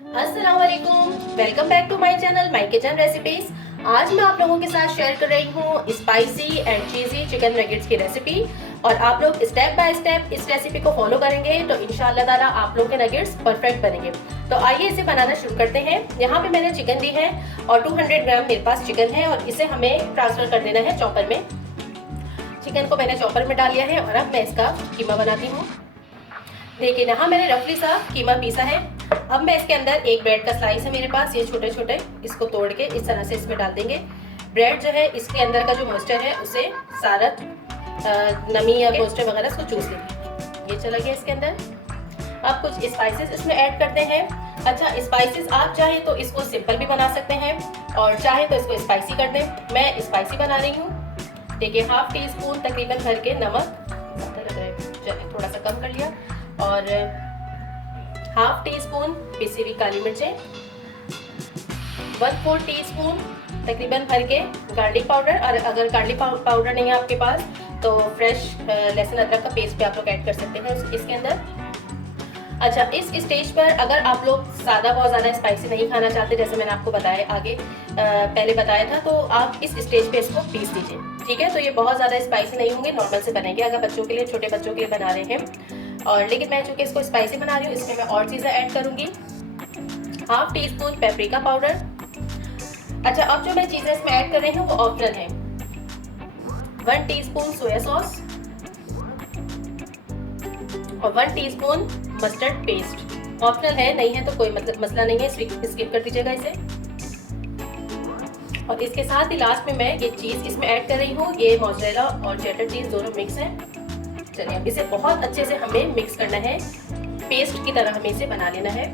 अस्सलामुअलैकुम, welcome back to my channel my kitchen recipes. आज मैं आप लोगों के साथ शेयर कर रही हूँ spicy and cheesy chicken nuggets की रेसिपी। और आप लोग स्टेप बाय स्टेप इस रेसिपी को फॉलो करेंगे तो इंशाअल्लाह ताला आप लोगों के नगेट्स परफेक्ट बनेंगे। तो आइए इसे बनाना शुरू करते हैं। यहाँ पे मैंने चिकन ली है और 200 ग्राम मेरे पास चिकन है और इसे हमें ट्रांसफ़र कर देना है चॉपर में। चिकन को मैंने चॉपर में डाल लिया है और अब मैं इसका कीमा बनाती हूँ। देखिए यहाँ मैंने रफली सा कीमा पीसा है। अब मैं इसके अंदर एक ब्रेड का स्लाइस है मेरे पास, ये छोटे छोटे, इसको तोड़ के इस तरह से इसमें डाल देंगे। ब्रेड जो है इसके अंदर का जो मॉइस्चर है उसे सारा नमी या मॉइस्चर वगैरह इसको चूस लेंगे। ये चला गया इसके अंदर। अब कुछ स्पाइसेस इसमें ऐड करते हैं। अच्छा, स्पाइसेस आप चाहें तो इसको सिंपल भी बना सकते हैं और चाहे तो इसको स्पाइसी कर दें। मैं स्पाइसी बना रही हूँ। देखिए हाफ टी स्पून तकरीबन भर के नमक, ज़्यादा लग रहा है, चलिए थोड़ा सा कम कर लिया, और हाफ टी स्पून पिसी हुई काली मिर्चें, 1/4 टीस्पून तकरीबन भर के गार्लिक पाउडर, और अगर गार्लिक पाउडर नहीं है आपके पास तो फ्रेश लहसुन अदरक का पेस्ट भी आप लोग ऐड कर सकते हैं इसके अंदर। अच्छा, इस स्टेज पर अगर आप लोग सादा बहुत ज़्यादा स्पाइसी नहीं खाना चाहते, जैसे मैंने आपको बताया आगे पहले बताया था, तो आप इस स्टेज पे इसको पीस दीजिए। ठीक है, तो ये बहुत ज़्यादा स्पाइसी नहीं होंगे, नॉर्मल से बनेंगे अगर बच्चों के लिए, छोटे बच्चों के लिए बना रहे हैं। और लेकिन मैं चूँकि इसको स्पाइसी बना रही हूँ इसमें मैं और चीज़ें ऐड करूँगी। Half tea spoon paprika powder. अच्छा, अब जो मैं चीज़ें इसमें ऐड कर रही हूँ वो ऑप्शनल है। 1 टीस्पून सोया सॉस और 1 टीस्पून मस्टर्ड पेस्ट। ऑप्शनल है, नहीं है तो कोई मतलब मसला नहीं है, स्किप कर दीजिएगा इसे। और इसके साथ ही लास्ट में मैं ये चीज़ इसमें ऐड कर रही हूँ, ये मोज़रेला और चेडर चीज़ दोनों मिक्स है। चलिए अब इसे बहुत अच्छे से हमें मिक्स करना है, पेस्ट की तरह हमें इसे बना लेना है।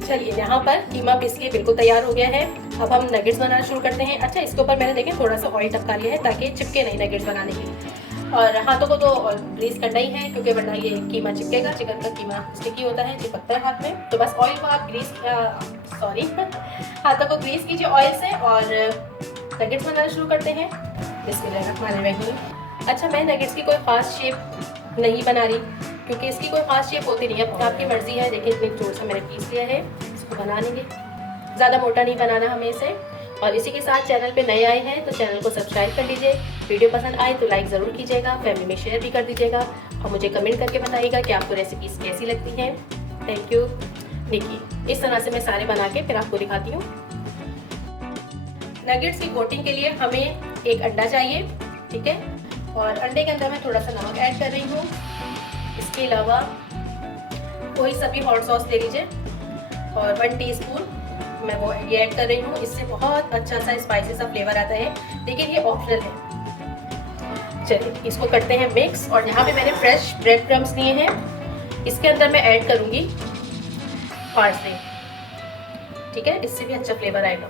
चलिए यहाँ पर कीमा पीस के बिल्कुल तैयार हो गया है। अब हम नगेट्स बनाना शुरू करते हैं। अच्छा, इसके ऊपर मैंने देखें थोड़ा सा ऑयल टपका लिया है ताकि चिपके नहीं नगेट्स बनाने के। और हाथों को तो ग्रीस करना ही है क्योंकि वरना ये कीमा चिपकेगा। चिकन का कीमा स्टिकी होता है, चिपकता है हाथ में, तो बस ऑयल को आप हाथों को ग्रीस कीजिए ऑयल से और नगेट्स बनाना शुरू करते हैं। बिस्मिल्लाहिर्रहमानिर्रहीम। अच्छा, मैं नगेट्स की कोई ख़ास शेप नहीं बना रही क्योंकि इसकी कोई ख़ास शेप होती नहीं है, आपकी मर्ज़ी है। देखिए इतनी जोर से मैंने पीस लिया है, इसको बना लेंगे। ज़्यादा मोटा नहीं बनाना हमें इसे। और इसी के साथ चैनल पे नए आए हैं तो चैनल को सब्सक्राइब कर लीजिए। वीडियो पसंद आए तो लाइक ज़रूर कीजिएगा, फैमिली में शेयर भी कर दीजिएगा और मुझे कमेंट करके बताइएगा कि आपको रेसिपीज़ कैसी लगती हैं। Thank you. देखिए इस तरह से मैं सारे बना के फिर आपको दिखाती हूँ। नगेट्स की कोटिंग के लिए हमें एक अंडा चाहिए, ठीक है, और अंडे के अंदर मैं थोड़ा सा नमक ऐड कर रही हूँ। इसके अलावा कोई सा भी हॉट सॉस ले लीजिए और 1 टीस्पून मैं वो ये ऐड कर रही हूँ। इससे बहुत अच्छा सा स्पाइसी सा फ्लेवर आता है, लेकिन ये ऑप्शनल है। चलिए इसको करते हैं मिक्स। और यहाँ पे मैंने फ्रेश ब्रेड क्रम्स लिए हैं, इसके अंदर मैं ऐड करूँगी पार्सले, ठीक है, इससे भी अच्छा फ्लेवर आएगा।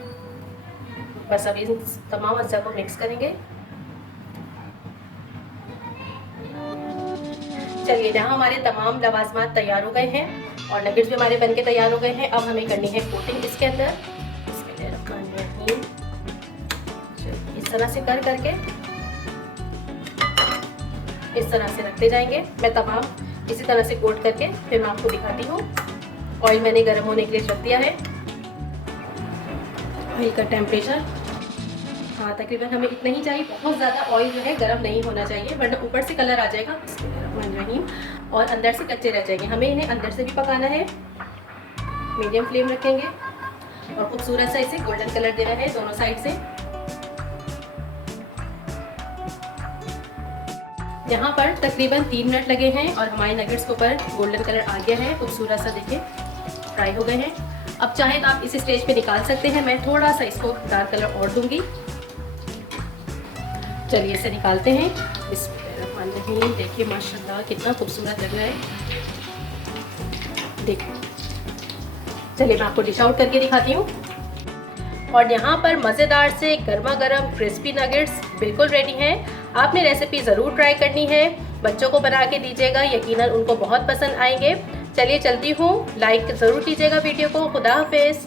बस अभी इन तमाम अज्जा को मिक्स करेंगे। चलिए यहाँ हमारे तमाम लवाजमात तैयार हो गए हैं और नगेट्स भी हमारे बनके तैयार हो गए हैं। अब हमें करनी है कोटिंग इसके अंदर। इस तरह से कर करके इस तरह से रखते जाएंगे। मैं तमाम इसी तरह से कोट करके फिर मैं आपको दिखाती हूँ। ऑयल मैंने गर्म होने के लिए रख दिया है। ऑयल का टेम्परेचर हाँ तकरीबन हमें इतना ही चाहिए, बहुत ज़्यादा ऑयल जो है गर्म नहीं होना चाहिए वरना ऊपर से कलर आ जाएगा और अंदर से कच्चे रह जाएंगे। हमें इन्हें अंदर से भी पकाना है। मीडियम फ्लेम रखेंगे और खूबसूरत सा इसे गोल्डन कलर देना है दोनों साइड से। यहाँ पर तकरीबन 3 मिनट लगे हैं और हमारे नगेट्स के ऊपर गोल्डन कलर आ गया है, खूबसूरत सा देखिए फ्राई हो गए हैं। अब चाहे तो आप इस स्टेज पे निकाल सकते हैं, मैं थोड़ा सा इसको डार्क कलर और दूंगी। चलिए इसे निकालते हैं। देखिए माशाल्लाह कितना खूबसूरत लग रहा है, देखिए। चलिए मैं आपको डिश आउट करके दिखाती हूँ। और यहाँ पर मज़ेदार से गर्मा गर्म क्रिस्पी नगेट्स बिल्कुल रेडी हैं। आपने रेसिपी ज़रूर ट्राई करनी है, बच्चों को बना के दीजिएगा, यकीनन उनको बहुत पसंद आएंगे। चलिए चलती हूँ, लाइक ज़रूर कीजिएगा वीडियो को। खुदा हाफिज़।